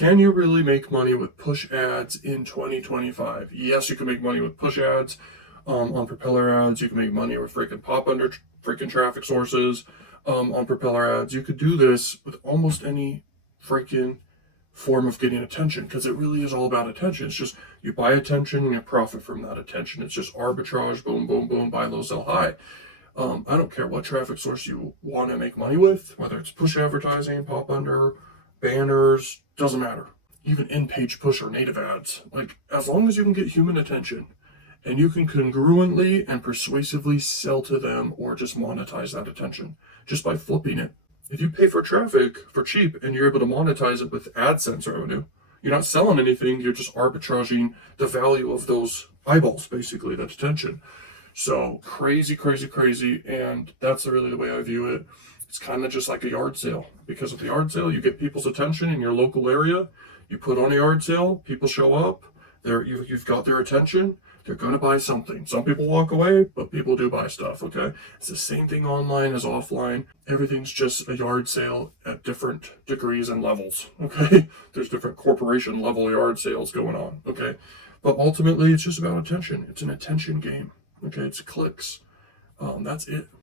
Can you really make money with push ads in 2025? Yes, you can make money with push ads on propeller ads. You can make money with freaking pop under freaking traffic sources on propeller ads. You could do this with almost any freaking form of getting attention because it really is all about attention. It's just you buy attention and you profit from that attention. It's just arbitrage, boom, boom, boom, buy low, sell high. I don't care what traffic source you want to make money with, whether it's push advertising, pop under, banners, doesn't matter. Even in-page push or native ads. Like, as long as you can get human attention and you can congruently and persuasively sell to them or just monetize that attention just by flipping it. If you pay for traffic for cheap and you're able to monetize it with AdSense revenue, you're not selling anything, you're just arbitraging the value of those eyeballs, basically, that attention. So crazy, crazy, crazy. And that's really the way I view it. It's kind of just like a yard sale. Because with the yard sale, you get people's attention in your local area. You put on a yard sale, people show up, you've got their attention, they're going to buy something. Some people walk away, but people do buy stuff, okay? It's the same thing online as offline. Everything's just a yard sale at different degrees and levels, okay? There's different corporation level yard sales going on, okay? But ultimately, it's just about attention. It's an attention game, okay? It's clicks. That's it.